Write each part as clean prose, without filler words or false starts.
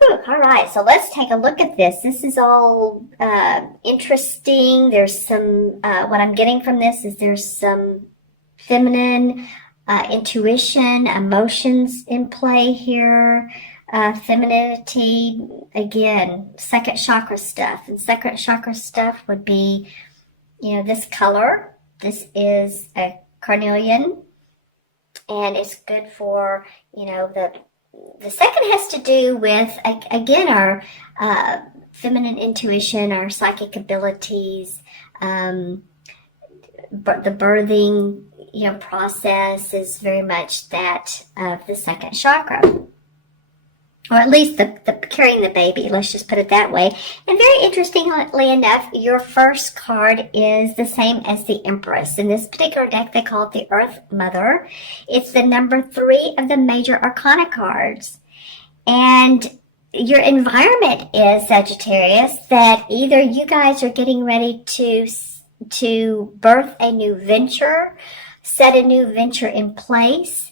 Whew, all right, so let's take a look at this. This is all interesting. There's some, what I'm getting from this is there's some feminine intuition, emotions in play here, femininity, again, second chakra stuff. And second chakra stuff would be, this color. This is a carnelian, and it's good for, the second has to do with, again, our feminine intuition, our psychic abilities, the birthing, process is very much that of the second chakra. Or at least the carrying the baby, let's just put it that way. And very interestingly enough, your first card is the same as the Empress. In this particular deck, they call it the Earth Mother. It's the number 3 of the major arcana cards. And your environment is, Sagittarius, that either you guys are getting ready to birth a new venture, set a new venture in place,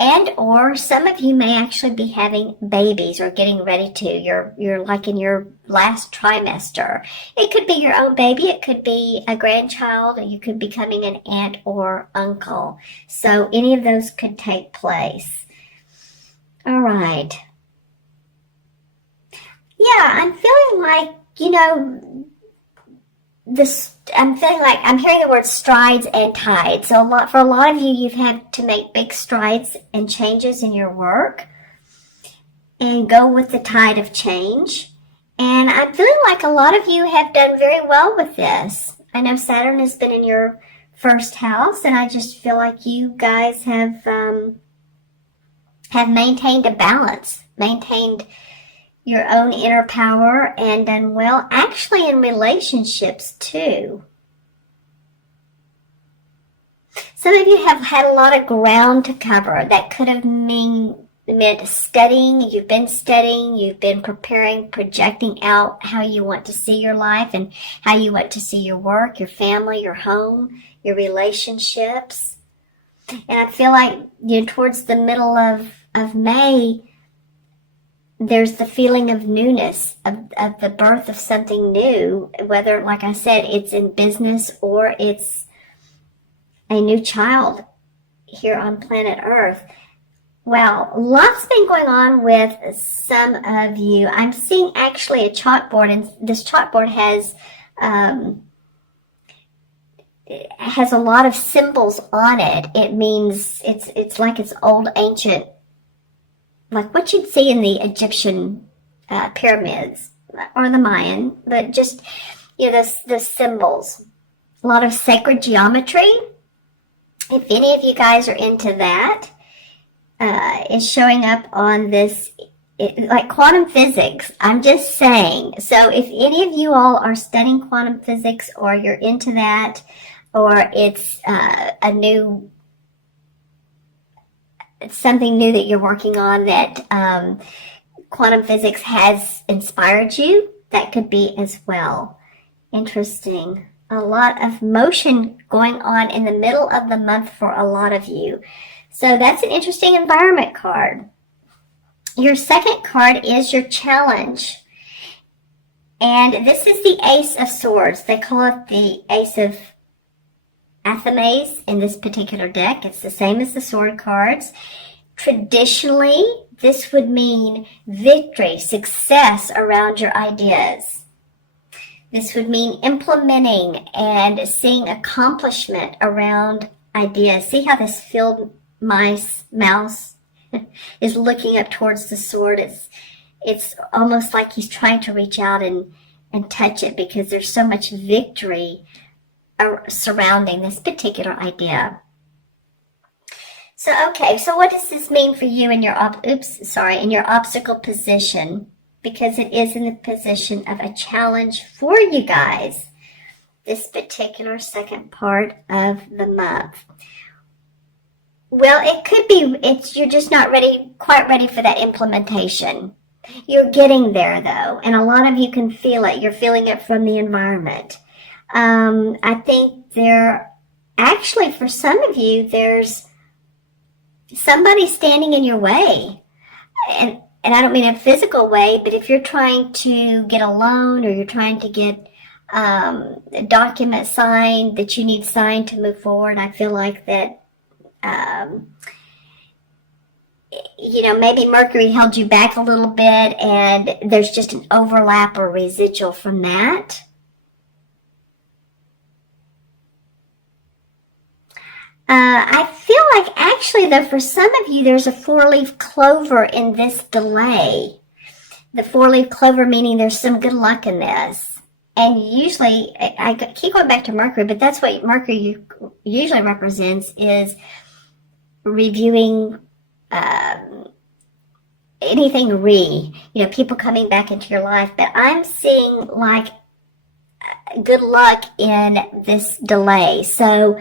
and or some of you may actually be having babies or getting ready to. You're like in your last trimester. It could be your own baby. It could be a grandchild. Or you could be becoming an aunt or uncle. So any of those could take place. All right. Yeah, I'm feeling like, I'm feeling like I'm hearing the word strides and tides. So for a lot of you, you've had to make big strides and changes in your work and go with the tide of change. And I'm feeling like a lot of you have done very well with this. I know Saturn has been in your first house, and I just feel like you guys have maintained a balance, maintained your own inner power, and done well, actually in relationships too. Some of you have had a lot of ground to cover. That could have meant studying. You've been studying, you've been preparing, projecting out how you want to see your life and how you want to see your work, your family, your home, your relationships. And I feel like, towards the middle of May, there's the feeling of newness, of the birth of something new, whether, like I said, it's in business or it's a new child here on planet Earth. Well, lots been going on with some of you. I'm seeing actually a chalkboard, and this chalkboard has a lot of symbols on it. It means it's like it's old ancient, like what you'd see in the Egyptian pyramids or the Mayan, but just, the symbols. A lot of sacred geometry. If any of you guys are into that, it's showing up on this, like quantum physics. I'm just saying. So if any of you all are studying quantum physics, or you're into that, or it's it's something new that you're working on that quantum physics has inspired you, that could be as well. Interesting. A lot of motion going on in the middle of the month for a lot of you. So that's an interesting environment card. Your second card is your challenge. And this is the Ace of Swords. They call it the Ace of Athames in this particular deck. It's the same as the sword cards. Traditionally, this would mean victory, success around your ideas. This would mean implementing and seeing accomplishment around ideas. See how this field mouse is looking up towards the sword? It's almost like he's trying to reach out and touch it, because there's so much victory surrounding this particular idea. So, okay, so what does this mean for you in your obstacle position? Because it is in the position of a challenge for you guys, this particular second part of the month. Well, it could be you're just not quite ready for that implementation. You're getting there though, and a lot of you can feel it. You're feeling it from the environment. I think actually for some of you, there's somebody standing in your way. And and I don't mean a physical way, but if you're trying to get a loan or you're trying to get a document signed that you need signed to move forward, I feel like that, maybe Mercury held you back a little bit and there's just an overlap or residual from that. I feel like actually, though, for some of you, there's a 4-leaf clover in this delay. The 4-leaf clover meaning there's some good luck in this. And usually, I keep going back to Mercury, but that's what Mercury usually represents, is reviewing anything people coming back into your life. But I'm seeing like good luck in this delay. So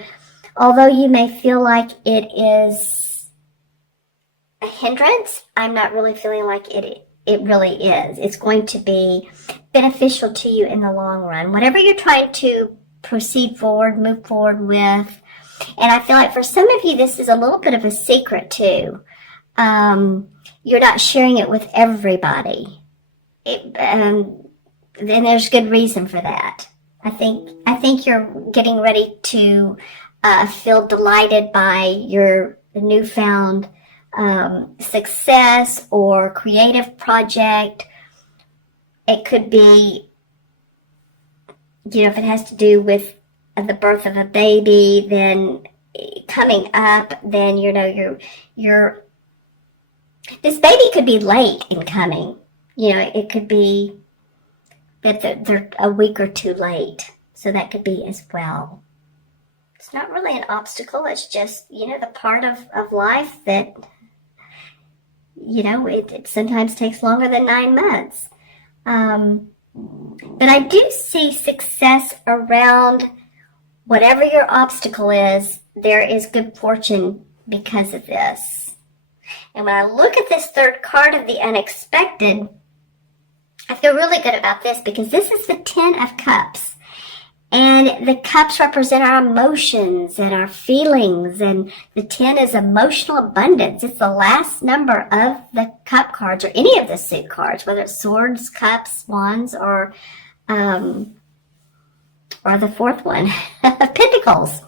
although you may feel like it is a hindrance, I'm not really feeling like it really is. It's going to be beneficial to you in the long run. Whatever you're trying to proceed forward, move forward with. And I feel like for some of you, this is a little bit of a secret too. You're not sharing it with everybody. Then there's good reason for that. I think you're getting ready to feel delighted by your newfound success or creative project. It could be, if it has to do with the birth of a baby, then coming up, then you're this baby could be late in coming. It could be that they're a week or two late, so that could be as well. It's not really an obstacle. It's just, the part of life that, it sometimes takes longer than 9 months. But I do see success around whatever your obstacle is. There is good fortune because of this. And when I look at this third card of the unexpected, I feel really good about this because this is the 10 of Cups. And the cups represent our emotions and our feelings, and the 10 is emotional abundance. It's the last number of the cup cards, or any of the suit cards, whether it's swords, cups, wands, or the fourth one, pentacles.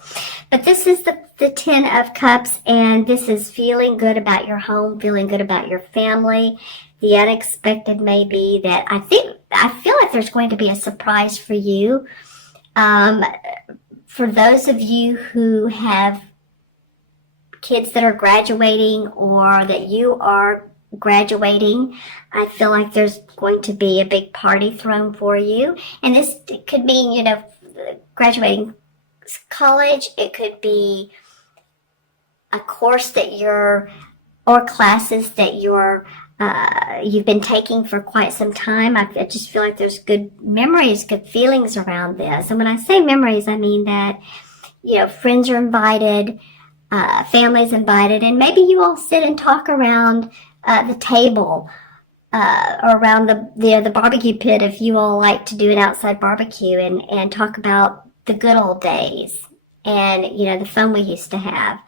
But this is the 10 of Cups, and this is feeling good about your home, feeling good about your family. The unexpected may be that I feel like there's going to be a surprise for you. For those of you who have kids that are graduating or that you are graduating, I feel like there's going to be a big party thrown for you. And this could mean, graduating college. It could be a course that or classes that you've been taking for quite some time. I just feel like there's good memories, good feelings around this. And when I say memories, I mean that, friends are invited, families invited, and maybe you all sit and talk around the table, or around the barbecue pit if you all like to do an outside barbecue, and talk about the good old days and, the fun we used to have.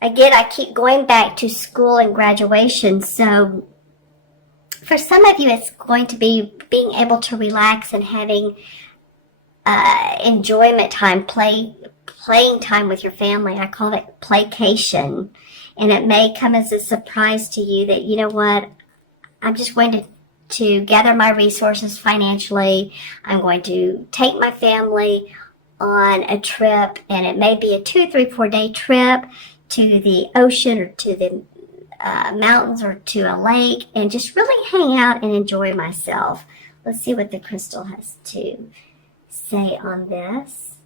Again, I keep going back to school and graduation, so for some of you, it's going to be being able to relax and having enjoyment time, playing time with your family. I call it playcation, and it may come as a surprise to you that, what, I'm just going to gather my resources financially. I'm going to take my family on a trip, and it may be a 2, 3, 4 day trip to the ocean or to the mountains or to a lake, and just really hang out and enjoy myself. Let's see what the crystal has to say on this.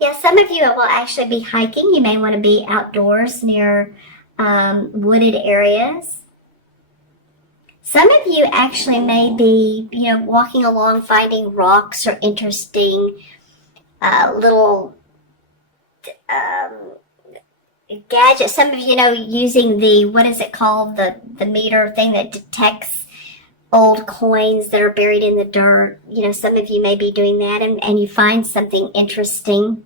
Yeah, some of you will actually be hiking. You may want to be outdoors near wooded areas. Some of you actually may be, walking along, finding rocks or interesting little gadgets. Some of you using the, what is it called, the meter thing that detects old coins that are buried in the dirt. Some of you may be doing that, and you find something interesting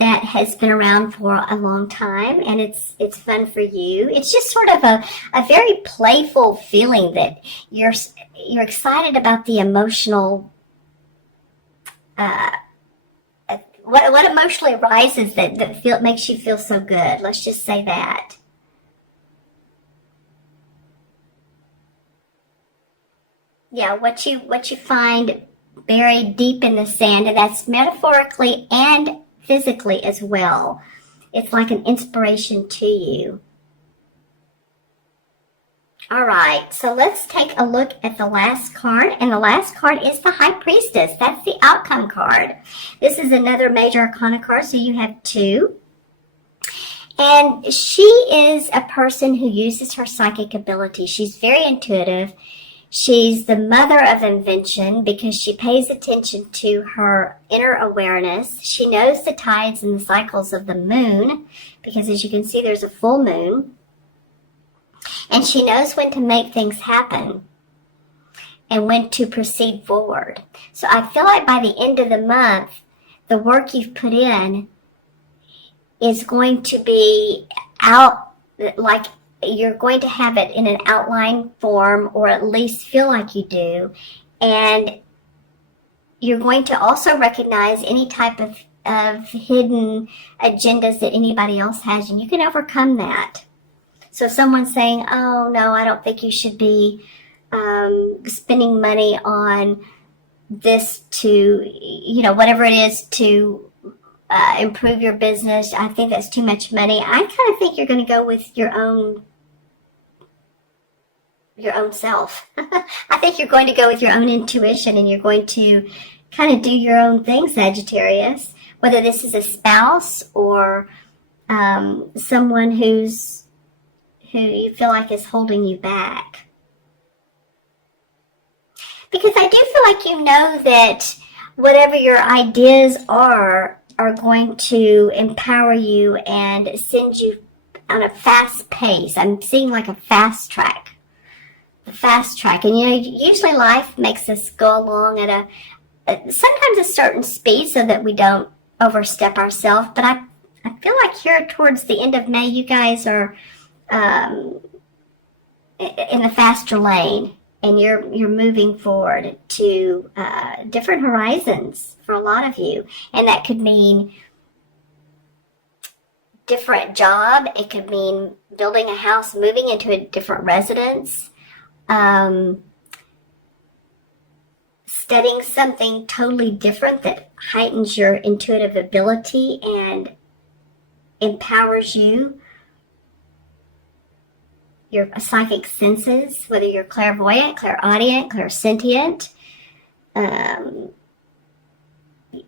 that has been around for a long time, and it's fun for you. It's just sort of a very playful feeling that you're excited about the emotional. What emotionally arises that makes you feel so good? Let's just say that. Yeah, what you find buried deep in the sand, and that's metaphorically and physically as well. It's like an inspiration to you. All right, so let's take a look at the last card, and the last card is the High Priestess. That's the outcome card. This is another major arcana card, so you have two. And she is a person who uses her psychic ability. She's very intuitive. She's the mother of invention because she pays attention to her inner awareness. She knows the tides and the cycles of the moon because, as you can see, there's a full moon. And she knows when to make things happen and when to proceed forward. So I feel like by the end of the month, the work you've put in is going to be out, like you're going to have it in an outline form, or at least feel like you do. And you're going to also recognize any type of hidden agendas that anybody else has, and you can overcome that. So if someone's saying, oh, no, I don't think you should be spending money on this to, whatever it is to improve your business, I think that's too much money. I kind of think you're going to go with your own self. I think you're going to go with your own intuition, and you're going to kind of do your own thing, Sagittarius, whether this is a spouse or someone who you feel like is holding you back. Because I do feel like you know that whatever your ideas are going to empower you and send you on a fast pace. I'm seeing like a fast track. And usually life makes us go along at sometimes a certain speed so that we don't overstep ourselves. But I feel like here towards the end of May, you guys are in the faster lane, and you're moving forward to different horizons for a lot of you. And that could mean different job. It could mean building a house, moving into a different residence. Studying something totally different that heightens your intuitive ability and empowers you, your psychic senses, whether you're clairvoyant, clairaudient, clairsentient.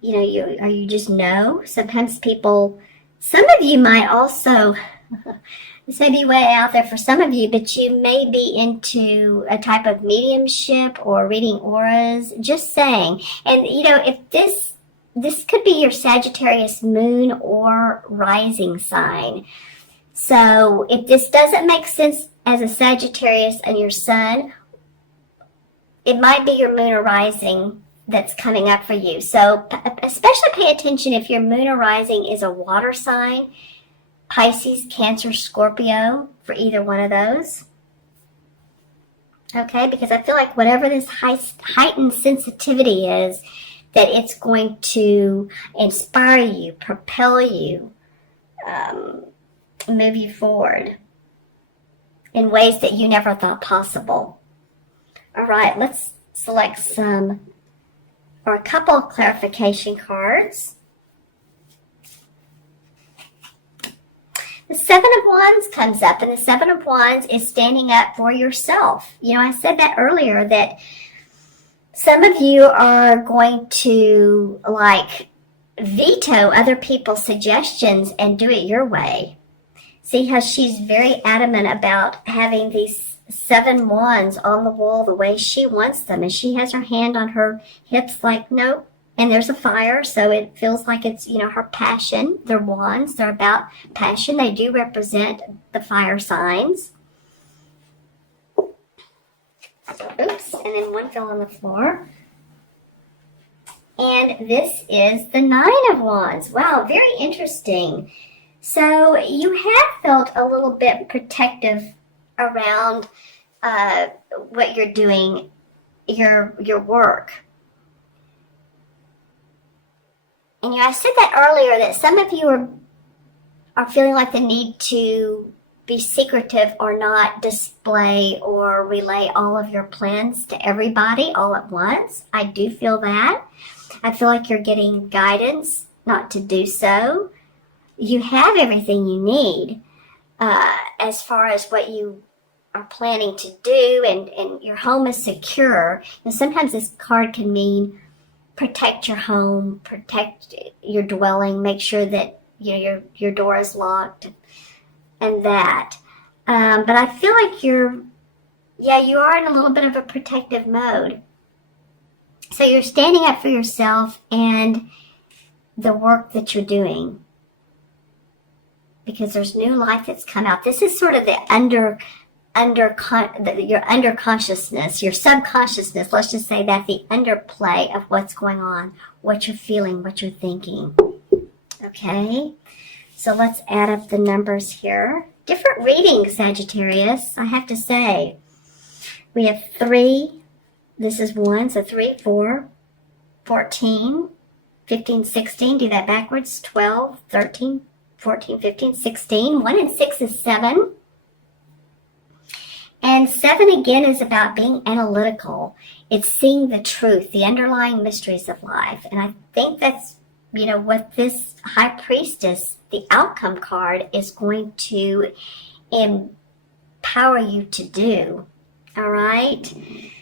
You just know. Sometimes some of you might also, this may be way out there for some of you, but you may be into a type of mediumship or reading auras, just saying. And, if this could be your Sagittarius moon or rising sign. So if this doesn't make sense as a Sagittarius and your sun, it might be your moon or rising that's coming up for you. So especially pay attention if your moon or rising is a water sign, Pisces, Cancer, Scorpio, for either one of those. Okay, because I feel like whatever this heightened sensitivity is, that it's going to inspire you, propel you, move you forward in ways that you never thought possible. All right, let's select a couple of clarification cards. The Seven of Wands comes up, and the Seven of Wands is standing up for yourself. I said that earlier, that some of you are going to veto other people's suggestions and do it your way. See how she's very adamant about having these 7 wands on the wall the way she wants them. And she has her hand on her hips like, nope. And there's a fire, so it feels like it's, her passion. They're wands. They're about passion. They do represent the fire signs. Oops. And then one fell on the floor. And this is the Nine of Wands. Wow, very interesting. So you have felt a little bit protective around what you're doing, your work. And I said that earlier, that some of you are feeling like the need to be secretive or not display or relay all of your plans to everybody all at once. I do feel that. I feel like you're getting guidance not to do so. You have everything you need as far as what you are planning to do, and your home is secure. And sometimes this card can mean protect your home, protect your dwelling, make sure that your door is locked, and that. But I feel like you are in a little bit of a protective mode. So you're standing up for yourself and the work that you're doing, because there's new light that's come out. This is sort of the your under consciousness, your subconsciousness. Let's just say that the underplay of what's going on, what you're feeling, what you're thinking. Okay, so let's add up the numbers here. Different readings, Sagittarius, I have to say. We have 3. This is 1, so 3, 4, 14, 15, 16. Do that backwards. 12, 13, 14, 15, 16. 1 and 6 is 7. And 7 again is about being analytical. It's seeing the truth, the underlying mysteries of life. And I think that's, what this High Priestess, the outcome card, is going to empower you to do. All right?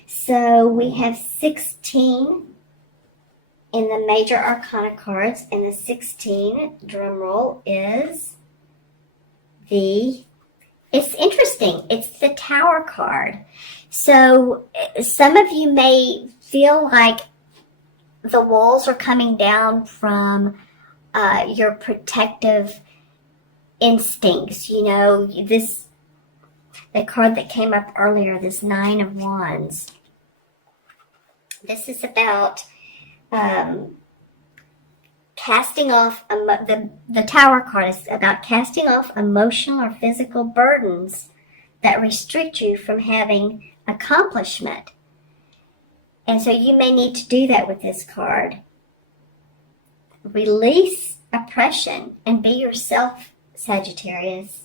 So we have 16 in the major arcana cards, and the 16, drum roll, is it's interesting. It's the Tower card. So some of you may feel like the walls are coming down from your protective instincts. The card that came up earlier, this 9 of Wands. This is about casting off, the Tower card is about casting off emotional or physical burdens that restrict you from having accomplishment. And so you may need to do that with this card. Release oppression and be yourself, Sagittarius.